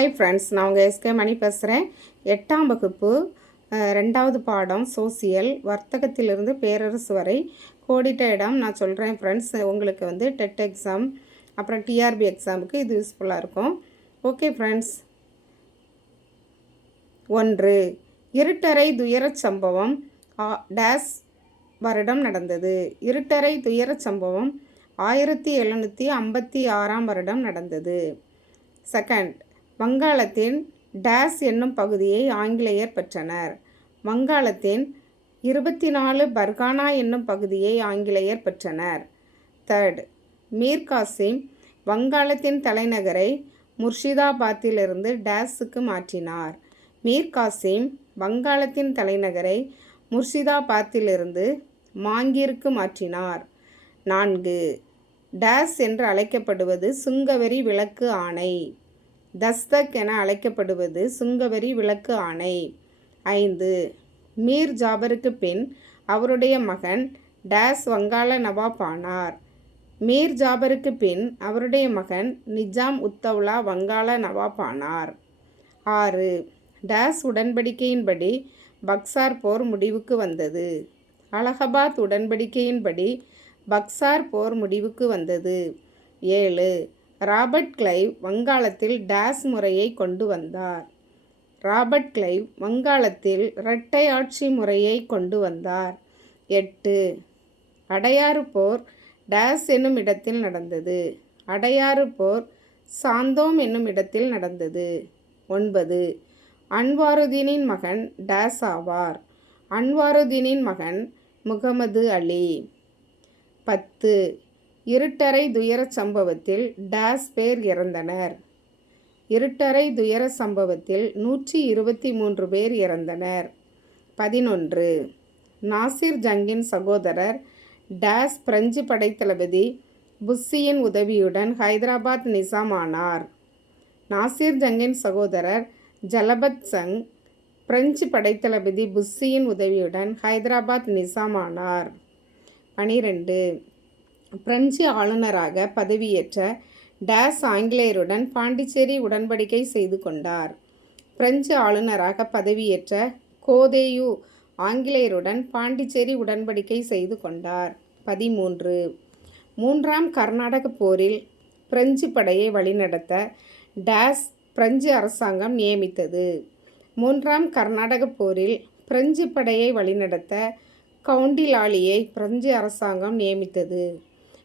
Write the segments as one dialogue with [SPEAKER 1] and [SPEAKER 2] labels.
[SPEAKER 1] Hi friends நான் உங்கள் SK மணி பேசுகிறேன் எட்டாம் வகுப்பு ரெண்டாவது பாடம் சோசியல் வர்த்தகத்திலிருந்து பேரரசு வரை கோடிட்ட இடம். நான் சொல்கிறேன் ஃப்ரெண்ட்ஸ் உங்களுக்கு வந்து டெட் எக்ஸாம் அப்புறம் டிஆர்பி எக்ஸாமுக்கு இது யூஸ்ஃபுல்லாக இருக்கும். ஓகே ஃப்ரெண்ட்ஸ் ஒன்று இருட்டறை துயரச் சம்பவம் ஆ- டேஸ் வருடம் நடந்தது. இருட்டறை துயரச் சம்பவம் ஆயிரத்தி எழுநூற்றி ஐம்பத்தி ஆறாம் வருடம் நடந்தது. செகண்ட் வங்காளத்தின் டேஸ் என்னும் பகுதியை ஆங்கிலேயர் பெற்றனர். வங்காளத்தின் இருபத்தி நாலு பர்கானா என்னும் பகுதியை ஆங்கிலேயர் பெற்றனர். தேர்ட் மீர் காசிம் வங்காளத்தின் தலைநகரை முர்ஷிதாபாத்திலிருந்து டேஸுக்கு மாற்றினார். மீர் காசிம் வங்காளத்தின் தலைநகரை முர்ஷிதாபாத்திலிருந்து மாங்கிற்கு மாற்றினார். நான்கு டேஸ் என்று அழைக்கப்படுவது சுங்கவரி விளக்கு ஆணை. தஸ்தக் என அழைக்கப்படுவது சுங்கவரி விளக்கு ஆணை. ஐந்து. மீர் ஜாபருக்கு பின் அவருடைய மகன் டேஸ் வங்காள நவாப் ஆனார். மீர் ஜாபருக்கு பின் அவருடைய மகன் நிஜாம் உத்தவ்லா வங்காள நவாப் ஆனார். ஆறு. டேஸ் உடன்படிக்கையின்படி பக்சார் போர் முடிவுக்கு வந்தது. அலகாபாத் உடன்படிக்கையின்படி பக்சார் போர் முடிவுக்கு வந்தது. ஏழு. ராபர்ட் கிளைவ் வங்காளத்தில் டேஸ் முறையை கொண்டு வந்தார். ராபர்ட் கிளைவ் வங்காளத்தில் இரட்டை ஆட்சி முறையை கொண்டு வந்தார். எட்டு. அடையாறு போர் டேஸ் என்னும் இடத்தில் நடந்தது. அடையாறு போர் சாந்தோம் என்னும் இடத்தில் நடந்தது. ஒன்பது. அன்வாருதீனின் மகன் டேஸ் ஆவார். அன்வாருதீனின் மகன் முகமது அலி. பத்து. இருட்டறை துயரச் சம்பவத்தில் டேஸ் பேர் இறந்தனர். இருட்டறை துயர சம்பவத்தில் நூற்றி இருபத்தி மூன்று பேர் இறந்தனர். பதினொன்று. நாசிர் ஜங்கின் சகோதரர் டேஸ் பிரெஞ்சு படைத்தளபதி புஸ்ஸியின் உதவியுடன் ஹைதராபாத் நிசாம் ஆனார் நாசிர் ஜங்கின் சகோதரர் ஜலபத் சங் பிரெஞ்சு படைத்தளபதி புஸ்ஸியின் உதவியுடன் ஹைதராபாத் நிசாம் ஆனார் பனிரெண்டு. பிரெஞ்சு ஆளுநராக பதவியேற்ற டேஸ் ஆங்கிலேயருடன் பாண்டிச்சேரி உடன்படிக்கை செய்து கொண்டார். பிரெஞ்சு ஆளுநராக பதவியேற்ற கோதேயு ஆங்கிலேயருடன் பாண்டிச்சேரி உடன்படிக்கை செய்து கொண்டார். பதிமூன்று. மூன்றாம் கர்நாடக போரில் பிரெஞ்சு படையை வழிநடத்த டேஸ் பிரெஞ்சு அரசாங்கம் நியமித்தது. மூன்றாம் கர்நாடக போரில் பிரெஞ்சு படையை வழிநடத்த கவுண்டிலாலியை பிரெஞ்சு அரசாங்கம் நியமித்தது.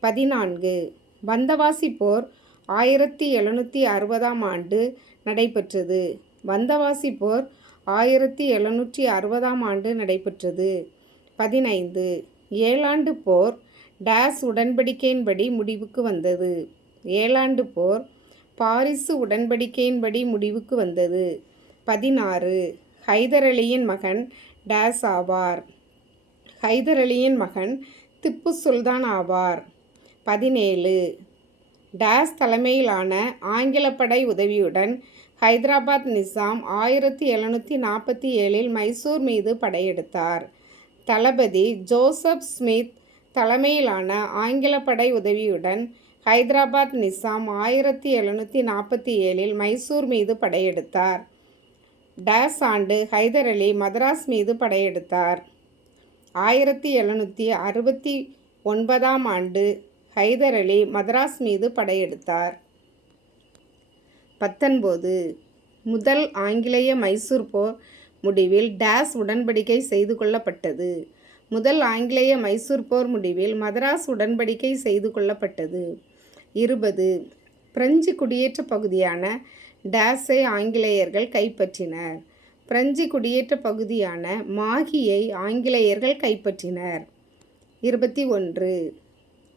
[SPEAKER 1] பதினான்கு. வந்தவாசி போர் ஆயிரத்தி எழுநூற்றி அறுபதாம் ஆண்டு நடைபெற்றது. வந்தவாசி போர் ஆயிரத்தி எழுநூற்றி அறுபதாம் ஆண்டு நடைபெற்றது. பதினைந்து. ஏழாண்டு போர் டேஸ் உடன்படிக்கையின்படி முடிவுக்கு வந்தது. ஏழாண்டு போர் பாரிசு உடன்படிக்கையின்படி முடிவுக்கு வந்தது. பதினாறு. ஹைதர் அலியின் மகன் டேஸ் ஆவார். ஹைதர் அலியின் மகன் திப்பு சுல்தான் ஆவார். பதினேழு. டேஸ் தலைமையிலான ஆங்கிலப்படை உதவியுடன் ஹைதராபாத் நிசாம் ஆயிரத்தி எழுநூற்றி நாற்பத்தி ஏழில் மைசூர் மீது படையெடுத்தார். தளபதி ஜோசப் ஸ்மித் தலைமையிலான ஆங்கிலப்படை உதவியுடன் ஹைதராபாத் நிசாம் ஆயிரத்தி எழுநூற்றி நாற்பத்தி ஏழில் மைசூர் மீது படையெடுத்தார். டேஸ் ஆண்டு ஹைதர் அலி மதராஸ் மீது படையெடுத்தார். ஆயிரத்தி எழுநூற்றி அறுபத்தி ஒன்பதாம் ஆண்டு ஹைதர் அலி மதராஸ் மீது படையெடுத்தார். பத்தொன்பது. முதல் ஆங்கிலேய மைசூர் போர் முடிவில் டேஸ் உடன்படிக்கை செய்து கொள்ளப்பட்டது. முதல் ஆங்கிலேய மைசூர் போர் முடிவில் மதராஸ் உடன்படிக்கை செய்து கொள்ளப்பட்டது. இருபது. பிரெஞ்சு குடியேற்ற பகுதியான டேஸை ஆங்கிலேயர்கள் கைப்பற்றினர். பிரெஞ்சு குடியேற்ற பகுதியான மாகியை ஆங்கிலேயர்கள் கைப்பற்றினர். இருபத்தி ஒன்று.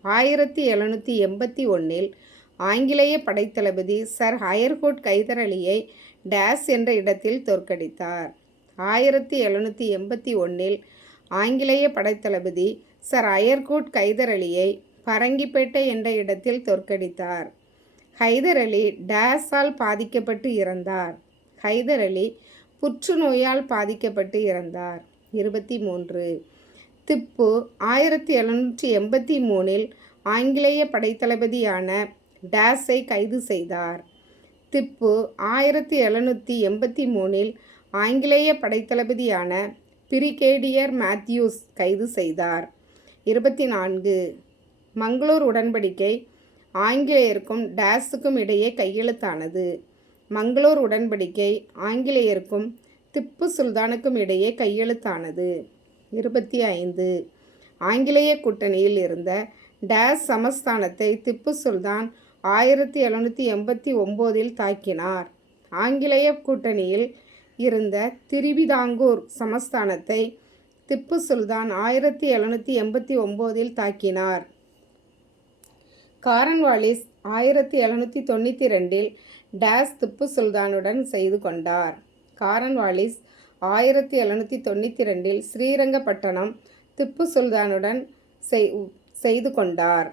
[SPEAKER 1] ஆயிரத்தி எழுநூற்றி எண்பத்தி ஒன்றில் ஆங்கிலேய படைத்தளபதி சர் ஹயர்கோட் கைதர் அலியை டேஸ் என்ற இடத்தில் தோற்கடித்தார். ஆயிரத்தி எழுநூற்றி எண்பத்தி ஒன்றில் ஆங்கிலேய படைத்தளபதி சர் அயர்கோட் கைதர் அலியை பரங்கிப்பேட்டை என்ற இடத்தில் தோற்கடித்தார். ஹைதர் அலி டேஸால் பாதிக்கப்பட்டு இறந்தார். ஹைதர் அலி புற்றுநோயால் பாதிக்கப்பட்டு இறந்தார். இருபத்தி மூன்று திப்பு ஆயிரத்தி எழுநூற்றி எண்பத்தி மூணில் ஆங்கிலேய படைத்தளபதியான டேஸை கைது செய்தார். திப்பு ஆயிரத்தி எழுநூற்றி எண்பத்தி மூணில் ஆங்கிலேய படைத்தளபதியான பிரிகேடியர் மேத்யூஸ் கைது செய்தார். இருபத்தி நான்கு மங்களூர் உடன்படிக்கை ஆங்கிலேயருக்கும் டேஸுக்கும் இடையே கையெழுத்தானது. மங்களூர் உடன்படிக்கை ஆங்கிலேயருக்கும் திப்பு சுல்தானுக்கும் இடையே கையெழுத்தானது. இருபத்தி ஐந்து. ஆங்கிலேய கூட்டணியில் இருந்த டேஸ் சமஸ்தானத்தை திப்பு சுல்தான் ஆயிரத்தி எழுநூற்றி எண்பத்தி ஒம்போதில் தாக்கினார். ஆங்கிலேய கூட்டணியில் இருந்த திருவிதாங்கூர் சமஸ்தானத்தை திப்பு சுல்தான் ஆயிரத்தி எழுநூற்றி எண்பத்தி ஒம்போதில் தாக்கினார். காரன்வாலிஸ் ஆயிரத்தி எழுநூற்றி தொண்ணூற்றி ரெண்டில் டேஸ் திப்பு சுல்தானுடன் செய்து கொண்டார். காரன்வாலிஸ் ஆயிரத்தி எழுநூற்றி தொண்ணூற்றி ரெண்டில் ஸ்ரீரங்கப்பட்டணம் திப்பு சுல்தானுடன் செய்து கொண்டார்.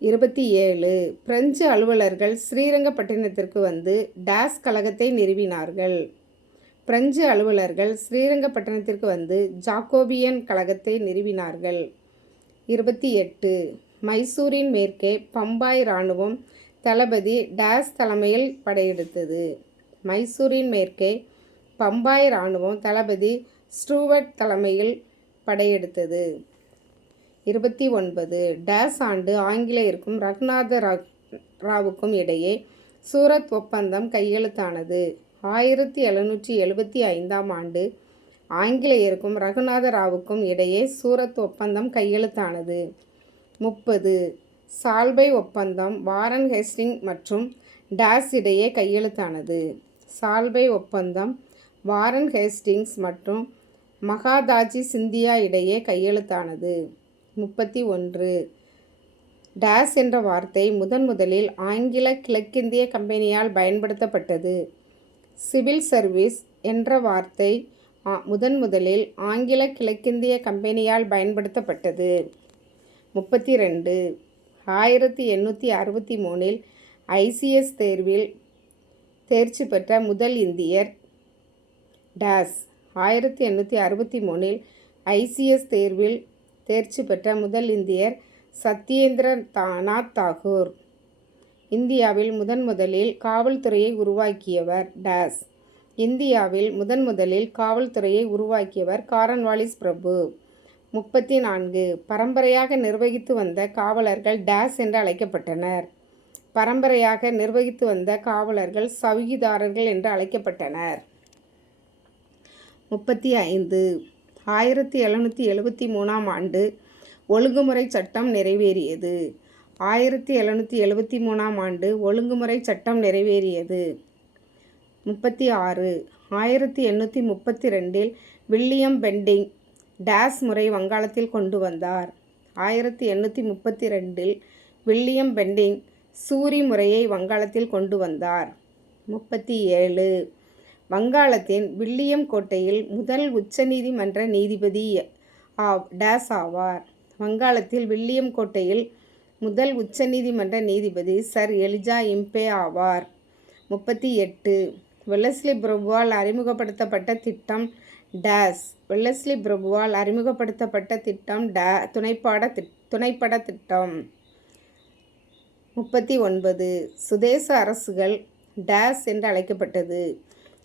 [SPEAKER 1] இருபத்தி ஏழு பிரெஞ்சு அலுவலர்கள் ஸ்ரீரங்கப்பட்டினத்திற்கு வந்து டேஸ் கழகத்தை நிறுவினார்கள். பிரெஞ்சு அலுவலர்கள் ஸ்ரீரங்கப்பட்டினத்திற்கு வந்து ஜாக்கோபியன் கழகத்தை நிறுவினார்கள். இருபத்தி எட்டு மைசூரின் மேற்கே பம்பாய் இராணுவம் தளபதி டேஸ் தலைமையில் படையெடுத்தது. மைசூரின் மேற்கே பம்பாய் இராணுவம் தளபதி ஸ்டூவர்ட் தலைமையில் படையெடுத்தது. இருபத்தி ஒன்பது. டேஸ் ஆண்டு ஆங்கிலேயருக்கும் ரகுநாத ராவுக்கும் இடையே சூரத் ஒப்பந்தம் கையெழுத்தானது. ஆயிரத்தி எழுநூற்றி எழுபத்தி ஐந்தாம் ஆண்டு ஆங்கிலேயருக்கும் ரகுநாத ராவுக்கும் இடையே சூரத் ஒப்பந்தம் கையெழுத்தானது. முப்பது. சால்பை ஒப்பந்தம் வாரன் ஹெஸ்டிங் மற்றும் டேஸ் இடையே கையெழுத்தானது. சால்பை ஒப்பந்தம் வாரன் ஹேஸ்டிங்ஸ் மற்றும் மகாதாஜி சிந்தியா இடையே கையெழுத்தானது. முப்பத்தி ஒன்று. டேஸ் என்ற வார்த்தை முதன் முதலில் ஆங்கில கிழக்கிந்திய கம்பெனியால் பயன்படுத்தப்பட்டது. சிவில் சர்வீஸ் என்ற வார்த்தை முதன் முதலில் ஆங்கில கிழக்கிந்திய கம்பெனியால் பயன்படுத்தப்பட்டது. முப்பத்தி ரெண்டு. ஆயிரத்தி எண்ணூற்றி அறுபத்தி மூணில் ஐசிஎஸ் தேர்வில் தேர்ச்சி பெற்ற முதல் இந்தியர் டேஸ். ஆயிரத்தி எண்ணூற்றி அறுபத்தி மூணில் ஐசிஎஸ் தேர்வில் தேர்ச்சி பெற்ற முதல் இந்தியர் சத்யேந்திர நாத் தாகூர். இந்தியாவில் முதன் முதலில் காவல்துறையை உருவாக்கியவர் டேஸ். இந்தியாவில் முதன் முதலில் காவல்துறையை உருவாக்கியவர் காரன்வாலிஸ் பிரபு. முப்பத்தி நான்கு. பரம்பரையாக நிர்வகித்து வந்த காவலர்கள் டேஸ் என்று அழைக்கப்பட்டனர். பரம்பரையாக நிர்வகித்து வந்த காவலர்கள் சவுகிதாரர்கள் என்று அழைக்கப்பட்டனர். முப்பத்தி ஐந்து ஆயிரத்தி எழுநூற்றி எழுபத்தி மூணாம் ஆண்டு ஒழுங்குமுறை சட்டம் நிறைவேறியது. ஆயிரத்தி எழுநூற்றி எழுபத்தி மூணாம் ஆண்டு ஒழுங்குமுறை சட்டம் நிறைவேறியது. முப்பத்தி ஆறு ஆயிரத்தி எண்ணூற்றி முப்பத்தி ரெண்டில் வில்லியம் பெண்டிங் டேஸ் முறை வங்காளத்தில் கொண்டு வந்தார். ஆயிரத்தி எண்ணூற்றி முப்பத்தி ரெண்டில் வில்லியம் பெண்டிங் சூரி முறையை வங்காளத்தில் கொண்டு வந்தார். முப்பத்தி ஏழு வங்காளத்தின் வில்லியம் கோட்டையில் முதல் உச்சநீதிமன்ற நீதிபதி டேஸ் ஆவார். வங்காளத்தில் வில்லியம் கோட்டையில் முதல் உச்சநீதிமன்ற நீதிபதி சர் எலிஜா இம்பே ஆவார். முப்பத்தி எட்டு. வெல்லஸ்லி பிரபுவால் அறிமுகப்படுத்தப்பட்ட திட்டம் டேஸ். வெல்லஸ்லி பிரபுவால் அறிமுகப்படுத்தப்பட்ட திட்டம் டே துணைப்பாட திட் துணைப்பட திட்டம். முப்பத்தி ஒன்பது. சுதேச அரசுகள் டேஸ் என்று அழைக்கப்பட்டது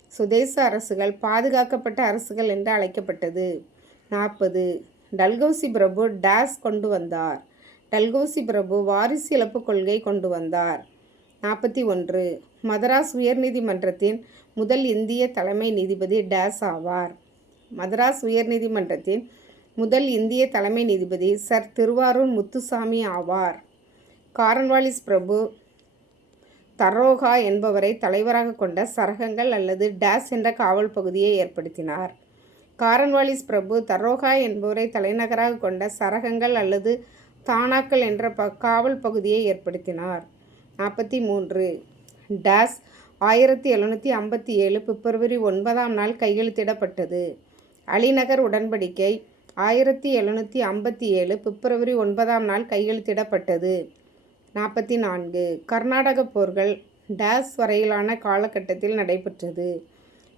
[SPEAKER 1] சுதேச அரசுகள் பாதுகாக்கப்பட்ட அரசுகள் என்று அழைக்கப்பட்டது. நாற்பது. டல்கௌசி பிரபு டேஸ் கொண்டு வந்தார். டல்கௌசி பிரபு வாரிசு இழப்பு கொள்கை கொண்டு வந்தார். நாற்பத்தி ஒன்று. மதராஸ் உயர்நீதிமன்றத்தின் முதல் இந்திய தலைமை நீதிபதி டேஸ் ஆவார். மதராஸ் உயர்நீதிமன்றத்தின் முதல் இந்திய தலைமை நீதிபதி சர் திருவாரூர் முத்துசாமி ஆவார். காரன்வாலிஸ் பிரபு தரோகா என்பவரை தலைவராக கொண்ட சரகங்கள் அல்லது டேஸ் என்ற காவல் பகுதியை ஏற்படுத்தினார். காரன்வாலிஸ் பிரபு தரோகா என்பவரை தலைநகராக கொண்ட சரகங்கள் அல்லது தானாக்கள் என்ற ப காவல் பகுதியை ஏற்படுத்தினார். நாற்பத்தி மூன்று. டேஸ் ஆயிரத்தி எழுநூற்றி ஐம்பத்தி ஏழு பிப்ரவரி ஒன்பதாம் நாள் கையெழுத்திடப்பட்டது. அலிநகர் உடன்படிக்கை ஆயிரத்தி எழுநூற்றி ஐம்பத்தி ஏழு பிப்ரவரி ஒன்பதாம் நாள் கையெழுத்திடப்பட்டது. நாற்பத்தி நான்கு கர்நாடக போர்கள் டேஸ் வரையிலான காலகட்டத்தில் நடைபெற்றது.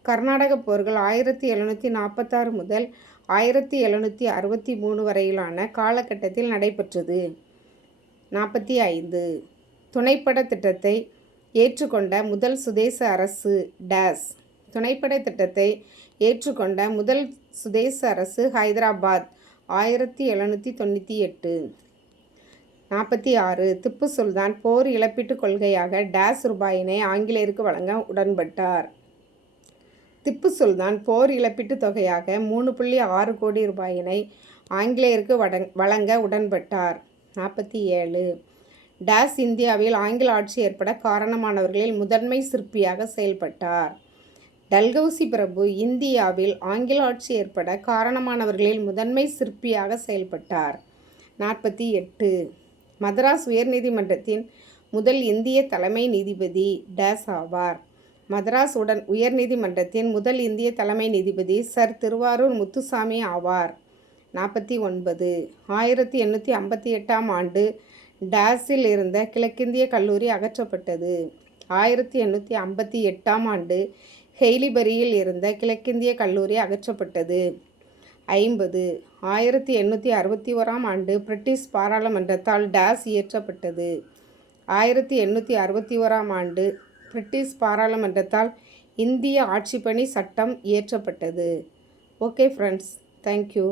[SPEAKER 1] கர்நாடக போர்கள் ஆயிரத்தி எழுநூற்றி நாற்பத்தாறு முதல் ஆயிரத்தி எழுநூற்றி அறுபத்தி மூணு வரையிலான காலகட்டத்தில் நடைபெற்றது. நாற்பத்தி ஐந்து. துணைப்பட திட்டத்தை ஏற்றுக்கொண்ட முதல் சுதேச அரசு டேஸ். துணைப்படை திட்டத்தை ஏற்றுக்கொண்ட முதல் சுதேச அரசு ஹைதராபாத் ஆயிரத்தி எழுநூற்றி தொண்ணூற்றி எட்டு. நாற்பத்தி ஆறு. திப்பு சுல்தான் போர் இழப்பீட்டுக் கொள்கையாக டேஸ் ரூபாயினை ஆங்கிலேயருக்கு வழங்க உடன்பட்டார். திப்பு சுல்தான் போர் இழப்பீட்டுத் தொகையாக மூணு புள்ளி ஆறு கோடி ரூபாயினை ஆங்கிலேயருக்கு வடங் வழங்க உடன்பட்டார். நாற்பத்தி ஏழு. டேஸ் இந்தியாவில் ஆங்கில ஆட்சி ஏற்பட காரணமானவர்களில் முதன்மை சிற்பியாக செயல்பட்டார். டல்கௌசி பிரபு இந்தியாவில் ஆங்கில ஆட்சி ஏற்பட காரணமானவர்களில் முதன்மை சிற்பியாக செயல்பட்டார். நாற்பத்தி எட்டு. மதராஸ் உயர்நீதிமன்றத்தின் முதல் இந்திய தலைமை நீதிபதி டேஸ் ஆவார் மதராஸ் உடன் உயர்நீதிமன்றத்தின் முதல் இந்திய தலைமை நீதிபதி சர். திருவாரூர் முத்துசாமி ஆவார். நாற்பத்தி ஒன்பது. ஆயிரத்தி எண்ணூற்றி ஐம்பத்தி எட்டாம் ஆண்டு டேஸில் இருந்த கிழக்கிந்திய கல்லூரி அகற்றப்பட்டது. ஆயிரத்தி எண்ணூற்றி ஐம்பத்தி எட்டாம் ஆண்டு ஹெய்லிபரியில் இருந்த கிழக்கிந்திய கல்லூரி அகற்றப்பட்டது. ஐம்பது. ஆயிரத்தி எண்ணூற்றி அறுபத்தி ஓராம் ஆண்டு பிரிட்டிஷ் பாராளுமன்றத்தால் டேஸ் இயற்றப்பட்டது. ஆயிரத்தி எண்ணூற்றி அறுபத்தி ஓராம் ஆண்டு பிரிட்டிஷ் பாராளுமன்றத்தால் இந்திய ஆட்சிப்பணி சட்டம் இயற்றப்பட்டது. Okay friends thank you.